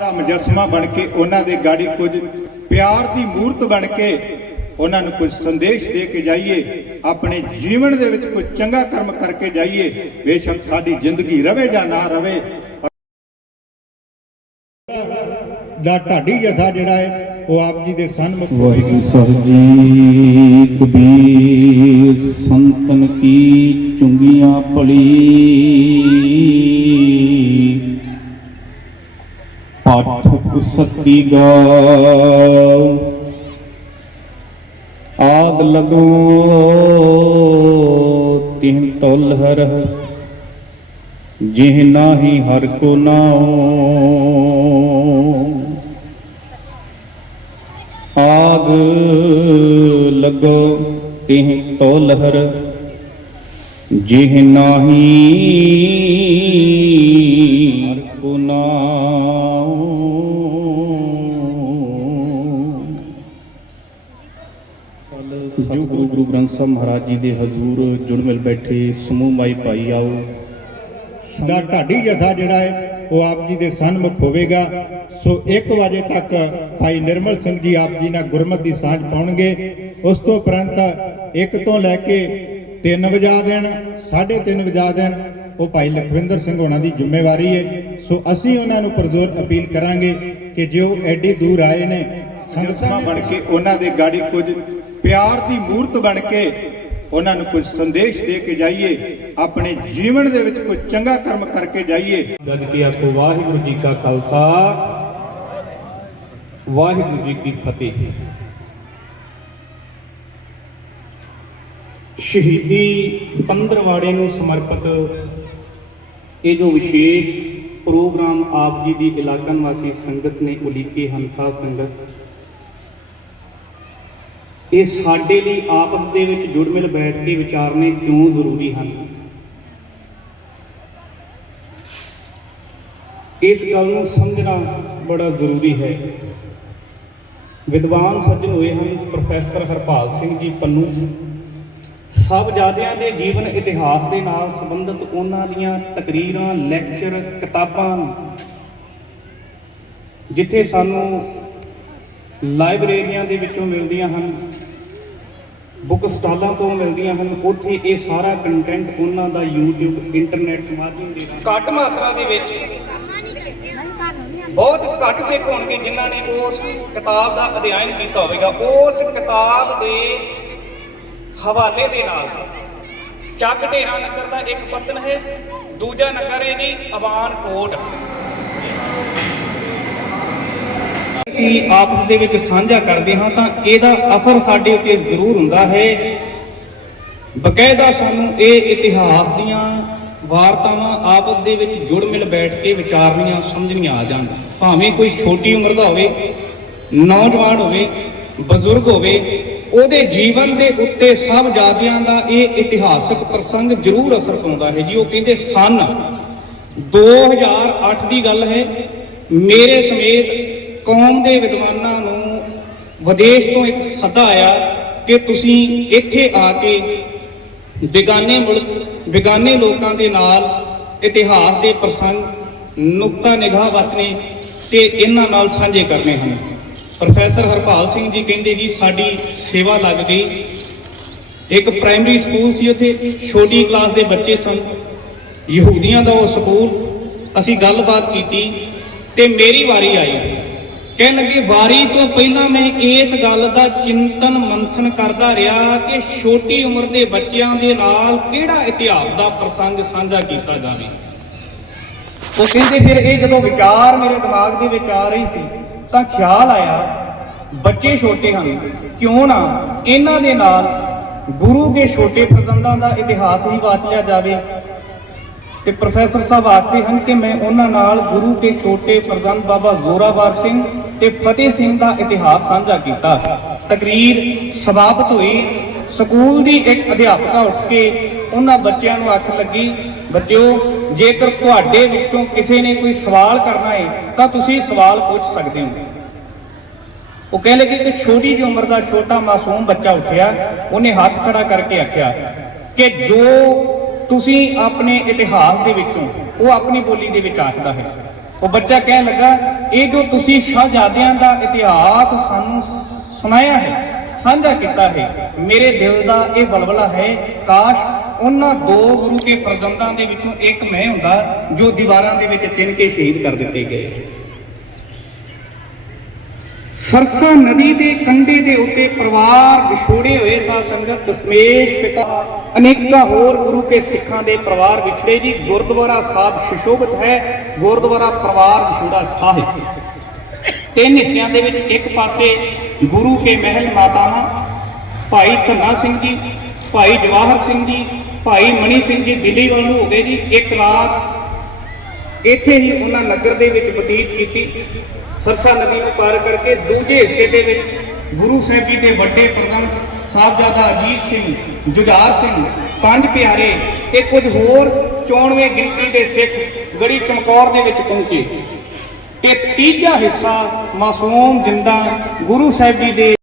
ਦਾ ਮੁਜੱਸਮਾ ਬਣ ਕੇ ਉਹਨਾਂ ਦੇ ਗਾੜੀ ਕੁਝ ਪਿਆਰ ਦੀ ਮੂਰਤ ਬਣ ਕੇ ਉਹਨਾਂ ਨੂੰ ਕੁਝ ਸੰਦੇਸ਼ ਦੇ ਕੇ ਜਾਈਏ, ਆਪਣੇ ਜੀਵਨ ਦੇ ਵਿੱਚ ਕੋਈ ਚੰਗਾ ਕਰਮ ਕਰਕੇ ਜਾਈਏ, ਬੇਸ਼ੱਕ ਸਾਡੀ ਜ਼ਿੰਦਗੀ ਰਵੇ ਜਾਂ ਨਾ ਰਵੇ। ਦਾ ਢਾਡੀ ਜਥਾ ਜਿਹੜਾ ਹੈ, ਉਹ ਆਪ ਜੀ ਦੇ ਸਨਮੁਖ ਵਾਹਿਗੁਰੂ ਸਾਹਿਬ ਜੀ, ਕਬੀਰ ਸੰਤਨ ਕੀ ਚੁੰਗੀਆਂ ਪੜੀ ਪਾਠਕ ਸਤੀ ਗਾਉ ਆਗ ਲਗੋ ਤਿਹ ਤੁਲ ਹਰ, ਜਿਹ ਨਾਹੀ ਹਰ ਕੋ ਨਾਉ। ਆਗ ਲਗੋ ਤਿਹ ਤੋ ਲਹਰ ਜਿਹ ਨਾਹੀ ਗ੍ਰੰਥ ਸਾਹਿਬ ਮਹਾਰਾਜ ਜੀ ਦੇ ਹਜ਼ੂਰ ਜੁੜ ਮਿਲ ਬੈਠੇ ਸਮੂਹ ਮਾਈ ਭਾਈ ਆਓ। ਦਾ ਢਾਡੀ ਜਥਾ ਜਿਹੜਾ ਹੈ ਉਹ ਆਪ ਜੀ ਦੇ ਸਨਮੁਖ ਹੋਵੇਗਾ। ਸੋ 1 ਵਜੇ ਤੱਕ ਭਾਈ ਨਿਰਮਲ ਸਿੰਘ ਜੀ ਆਪ ਜੀ ਨਾਲ ਗੁਰਮਤ ਦੀ ਸਾਂਝ ਪਾਉਣਗੇ। ਉਸ ਤੋਂ ਉਪਰੰਤ 1 ਤੋਂ ਲੈ ਕੇ 3 ਵਜਾ ਦੇਣ 3:30 ਵਜਾ ਦੇਣ ਉਹ ਭਾਈ ਲਖਵਿੰਦਰ ਸਿੰਘ ਹੋਣਾ ਦੀ ਜ਼ਿੰਮੇਵਾਰੀ ਹੈ। ਸੋ ਅਸੀਂ ਉਹਨਾਂ ਨੂੰ ਪ੍ਰਜ਼ੋਰ ਅਪੀਲ ਕਰਾਂਗੇ ਕਿ ਜੋ ਐਡੀ ਦੂਰ ਆਏ ਨੇ ਸੰਗਤਾਂ ਬਣ ਕੇ ਉਹਨਾਂ ਦੇ ਗਾੜੀ ਕੁਝ ਪਿਆਰ ਦੀ ਮੂਰਤ ਬਣ ਕੇ ਉਹਨਾਂ ਨੂੰ ਕੁਝ ਸੰਦੇਸ਼ ਦੇ ਕੇ ਜਾਈਏ, ਆਪਣੇ ਜੀਵਨ ਦੇ ਵਿੱਚ ਕੋਈ ਚੰਗਾ ਕਰਮ ਕਰਕੇ ਜਾਈਏ। ਗੱਜ ਕੇ ਆਖੋ ਵਾਹਿਗੁਰੂ ਜੀ ਕਾ ਖਾਲਸਾ, ਵਾਹਿਗੁਰੂ ਜੀ ਕੀ ਫਤਿਹ। ਸ਼ਹੀਦੀ ਪੰਦਰਵਾੜੇ ਨੂੰ ਸਮਰਪਿਤ ਇਹ ਜੋ ਵਿਸ਼ੇਸ਼ ਪ੍ਰੋਗਰਾਮ ਆਪ ਜੀ ਦੀ ਇਲਾਕਾ ਵਾਸੀ ਸੰਗਤ ਨੇ ਉਲੀਕੇ ਹੰਸਾ ਸੰਗਤ ਇਹ ਸਾਡੇ ਲਈ ਆਪਸ ਦੇ ਵਿੱਚ ਜੁੜ ਮਿਲ ਬੈਠ ਕੇ ਵਿਚਾਰਨੇ ਕਿਉਂ ਜ਼ਰੂਰੀ ਹਨ? ਇਸ ਗੱਲ ਨੂੰ ਸਮਝਣਾ ਬੜਾ ਜ਼ਰੂਰੀ ਹੈ। ਵਿਦਵਾਨ ਸੱਜਣ ਹੋਏ ਹਨ ਪ੍ਰੋਫੈਸਰ ਹਰਪਾਲ ਸਿੰਘ ਜੀ ਪੰਨੂ। ਸਭ ਜਾਦਿਆਂ ਦੇ ਜੀਵਨ ਇਤਿਹਾਸ ਦੇ ਨਾਲ ਸੰਬੰਧਿਤ ਉਹਨਾਂ ਦੀਆਂ ਤਕਰੀਰਾਂ, ਲੈਕਚਰ, ਕਿਤਾਬਾਂ ਜਿੱਥੇ ਸਾਨੂੰ ਲਾਇਬ੍ਰੇਰੀਆਂ ਦੇ ਵਿੱਚੋਂ ਮਿਲਦੀਆਂ ਹਨ, ਬੁੱਕ ਸਟਾਲਾਂ ਤੋਂ ਮਿਲਦੀਆਂ ਹਨ, ਉੱਥੇ ਇਹ ਸਾਰਾ ਕੰਟੈਂਟ ਉਹਨਾਂ ਦਾ YouTube ਇੰਟਰਨੈਟ ਮਾਧਿਅਮ ਦੇ ਰਾਹੀਂ ਘੱਟ ਮਾਤਰਾ ਦੇ ਵਿੱਚ ਬਹੁਤ ਘੱਟ ਸਿੱਖ ਹੋਣਗੇ ਜਿਨ੍ਹਾਂ ਨੇ ਉਸ ਕਿਤਾਬ ਦਾ ਅਧਿਐਨ ਕੀਤਾ ਹੋਵੇਗਾ, ਉਸ ਕਿਤਾਬ ਦੇ ਹਵਾਲੇ ਦੇ ਨਾਲ। ਚੱਕ ਢੇਰਾ ਨਗਰ ਦਾ ਇੱਕ ਪਤਨ ਹੈ, ਦੂਜਾ ਨਗਰ ਹੈ ਜੀ ਅਵਾਨ ਕੋਟ ਅਸੀਂ ਆਪਸ ਦੇ ਵਿੱਚ ਸਾਂਝਾ ਕਰਦੇ ਹਾਂ ਤਾਂ ਇਹਦਾ ਅਸਰ ਸਾਡੇ ਉੱਤੇ ਜ਼ਰੂਰ ਹੁੰਦਾ ਹੈ। ਬਕਾਇਦਾ ਸਾਨੂੰ ਇਹ ਇਤਿਹਾਸ ਦੀਆਂ ਵਾਰਤਾਵਾਂ ਆਪਸ ਦੇ ਵਿੱਚ ਜੁੜ ਮਿਲ ਬੈਠ ਕੇ ਵਿਚਾਰਨੀਆਂ, ਸਮਝਣੀਆਂ ਆ ਜਾਣ। ਭਾਵੇਂ ਕੋਈ ਛੋਟੀ ਉਮਰ ਦਾ ਹੋਵੇ, ਨੌਜਵਾਨ ਹੋਵੇ, ਬਜ਼ੁਰਗ ਹੋਵੇ, ਉਹਦੇ ਜੀਵਨ ਦੇ ਉੱਤੇ ਸਭ ਜਾਤੀਆਂ ਦਾ ਇਹ ਇਤਿਹਾਸਕ ਪ੍ਰਸੰਗ ਜ਼ਰੂਰ ਅਸਰ ਪਾਉਂਦਾ ਹੈ। ਜੀ, ਉਹ ਕਹਿੰਦੇ ਸਨ 2008 ਦੀ ਗੱਲ ਹੈ, ਮੇਰੇ ਸਮੇਤ ਕੌਮ ਦੇ ਵਿਦਵਾਨਾਂ ਨੂੰ ਵਿਦੇਸ਼ ਤੋਂ ਇੱਕ ਸੱਦਾ ਆਇਆ ਕਿ ਤੁਸੀਂ ਇੱਥੇ ਆ ਕੇ ਬੇਗਾਨੇ ਮੁਲਕ, ਬੇਗਾਨੇ ਲੋਕਾਂ ਦੇ ਨਾਲ ਇਤਿਹਾਸ ਦੇ ਪ੍ਰਸੰਗ, ਨੁਕਤਾ, ਨਿਗਾਹ ਵਚਨੇ ਤੇ ਇਹਨਾਂ ਨਾਲ ਸਾਂਝੇ ਕਰਨੇ ਹਨ। ਪ੍ਰੋਫੈਸਰ ਹਰਪਾਲ ਸਿੰਘ ਜੀ ਕਹਿੰਦੇ ਜੀ, ਸਾਡੀ ਸੇਵਾ ਲੱਗ ਗਈ ਇੱਕ ਪ੍ਰਾਇਮਰੀ ਸਕੂਲ ਸੀ ਉੱਥੇ, ਛੋਟੀ ਕਲਾਸ ਦੇ ਬੱਚੇ ਸਨ। ਯਹੂਦੀਆਂ ਦਾ ਉਹ ਸਕੂਲ, ਅਸੀਂ ਗੱਲਬਾਤ ਕੀਤੀ ਤੇ ਮੇਰੀ ਵਾਰੀ ਆਈ। ਕਹਿਣ ਲੱਗੇ, ਵਾਰੀ ਤੋਂ ਪਹਿਲਾਂ ਮੈਂ ਇਸ ਗੱਲ ਦਾ ਚਿੰਤਨ ਮੰਥਨ ਕਰਦਾ ਰਿਹਾ ਕਿ ਛੋਟੀ ਉਮਰ ਦੇ ਬੱਚਿਆਂ ਦੇ ਨਾਲ ਕਿਹੜਾ ਇਤਿਹਾਸ ਦਾ ਪ੍ਰਸੰਗ ਸਾਂਝਾ ਕੀਤਾ ਜਾਵੇ। ਉਹ ਕਹਿੰਦੇ, ਫਿਰ ਇਹ ਜਦੋਂ ਵਿਚਾਰ ਮੇਰੇ ਦਿਮਾਗ ਦੇ ਵਿੱਚ ਆ ਰਹੀ ਸੀ, ਤਾਂ ਖਿਆਲ ਆਇਆ, ਬੱਚੇ ਛੋਟੇ ਹਨ, ਕਿਉਂ ਨਾ ਇਹਨਾਂ ਦੇ ਨਾਲ ਗੁਰੂ ਦੇ ਛੋਟੇ ਫਰਜ਼ੰਦਾਂ ਦਾ ਇਤਿਹਾਸ ਹੀ ਵਾਚ ਲਿਆ ਜਾਵੇ। ਤੇ ਪ੍ਰੋਫੈਸਰ ਸਾਹਿਬ ਆਖਦੇ ਹਨ ਕਿ ਮੈਂ ਉਹਨਾਂ ਨਾਲ ਗੁਰੂ ਕੇ ਛੋਟੇ ਫਰਜ਼ੰਦ ਬਾਬਾ ਜ਼ੋਰਾਵਰ ਸਿੰਘ ਤੇ ਫਤਿਹ ਸਿੰਘ ਦਾ ਇਤਿਹਾਸ ਸਾਂਝਾ ਕੀਤਾ। ਤਕਰੀਰ ਸਮਾਪਤ ਹੋਈ। ਸਕੂਲ ਦੀ ਇੱਕ ਅਧਿਆਪਕਾ ਉੱਠ ਕੇ ਉਹਨਾਂ ਬੱਚਿਆਂ ਨੂੰ ਆਖ ਲੱਗੀ, ਬੱਚਿਓ, ਜੇਕਰ ਤੁਹਾਡੇ ਵਿੱਚੋਂ ਕਿਸੇ ਨੇ ਕੋਈ ਸਵਾਲ ਕਰਨਾ ਹੈ ਤਾਂ ਤੁਸੀਂ ਸਵਾਲ ਪੁੱਛ ਸਕਦੇ ਹੋ। ਉਹ ਕਹਿ ਲੱਗੇ ਕਿ ਛੋਟੀ ਜਿਹੀ ਉਮਰ ਦਾ ਛੋਟਾ ਮਾਸੂਮ ਬੱਚਾ ਉੱਠਿਆ। ਉਹਨੇ ਹੱਥ ਖੜਾ ਕਰਕੇ ਆਖਿਆ ਕਿ ਜੋ ਤੁਸੀਂ ਆਪਣੇ ਇਤਿਹਾਸ ਦੇ ਵਿੱਚੋਂ ਉਹ ਆਪਣੀ ਬੋਲੀ ਦੇ ਵਿੱਚ ਆਖਦਾ ਹੈ। ਉਹ ਬੱਚਾ ਕਹਿਣ ਲੱਗਾ, ਇਹ ਜੋ ਤੁਸੀਂ ਸ਼ਾਹਜ਼ਾਦਿਆਂ ਦਾ ਇਤਿਹਾਸ ਸਾਨੂੰ ਸੁਣਾਇਆ ਹੈ, ਸਾਂਝਾ ਕੀਤਾ ਹੈ, ਮੇਰੇ ਦਿਲ ਦਾ ਇਹ ਬਲਬਲਾ ਹੈ, ਕਾਸ਼ ਉਹਨਾਂ ਦੋ ਗੁਰੂ ਕੇ ਫਰਜ਼ੰਦਾਂ ਦੇ ਵਿੱਚੋਂ ਇੱਕ ਮੈਂ ਹੁੰਦਾ ਜੋ ਦੀਵਾਰਾਂ ਦੇ ਵਿੱਚ ਚਿਣ ਕੇ ਸ਼ਹੀਦ ਕਰ ਦਿੱਤੇ ਗਏ। ਸਰਸਾ ਨਦੀ ਦੇ ਕੰਢੇ ਦੇ ਉੱਤੇ ਪਰਿਵਾਰ ਵਿਛੋੜੇ ਹੋਏ ਸਾ ਸੰਗਤ, ਦਸ਼ਮੇਸ਼ ਪਿਤਾ, ਅਨੇਕਾਂ ਹੋਰ ਗੁਰੂ ਕੇ ਸਿੱਖਾਂ ਦੇ ਪਰਿਵਾਰ ਵਿਛੜੇ ਜੀ। ਗੁਰਦੁਆਰਾ ਸਾਹਿਬ ਸ਼ਿਸ਼ੋਭਿਤ ਹੈ। ਗੁਰਦੁਆਰਾ ਪਰਿਵਾਰ ਵਿਛੋੜਾ ਸਾਹਿਬ। ਤਿੰਨ ਹਿੱਸਿਆਂ ਦੇ ਵਿੱਚ ਇੱਕ ਪਾਸੇ ਗੁਰੂ ਕੇ ਮਹਿਲ ਮਾਤਾਵਾਂ, ਭਾਈ ਧੰਨਾ ਸਿੰਘ ਜੀ, ਭਾਈ ਜਵਾਹਰ ਸਿੰਘ ਜੀ, ਭਾਈ ਮਣੀ ਸਿੰਘ ਜੀ, ਦਿੱਲੀ ਵੱਲ ਨੂੰ ਹੋ ਗਏ ਜੀ। ਇੱਕ ਰਾਤ ਇੱਥੇ ਹੀ ਉਹਨਾਂ ਨਗਰ ਦੇ ਵਿੱਚ ਬਤੀਤ ਕੀਤੀ। ਸਰਸਾ ਨਦੀ ਨੂੰ ਪਾਰ ਕਰਕੇ ਦੂਜੇ ਹਿੱਸੇ ਦੇ ਵਿੱਚ ਗੁਰੂ ਸਾਹਿਬ ਜੀ ਦੇ ਵੱਡੇ ਪ੍ਰਬੰਧ ਸਾਹਿਬਜ਼ਾਦਾ ਅਜੀਤ ਸਿੰਘ, ਜੁਝਾਰ ਸਿੰਘ, ਪੰਜ ਪਿਆਰੇ ਤੇ ਕੁਝ ਹੋਰ 94 ਗਿਣਤੀ ਦੇ ਸਿੱਖ ਗੜੀ ਚਮਕੌਰ ਦੇ ਵਿੱਚ ਪਹੁੰਚੇ। ਤੇ ਤੀਜਾ ਹਿੱਸਾ ਮਾਸੂਮ ਜਿੰਦਾ ਗੁਰੂ ਸਾਹਿਬ ਜੀ ਦੇ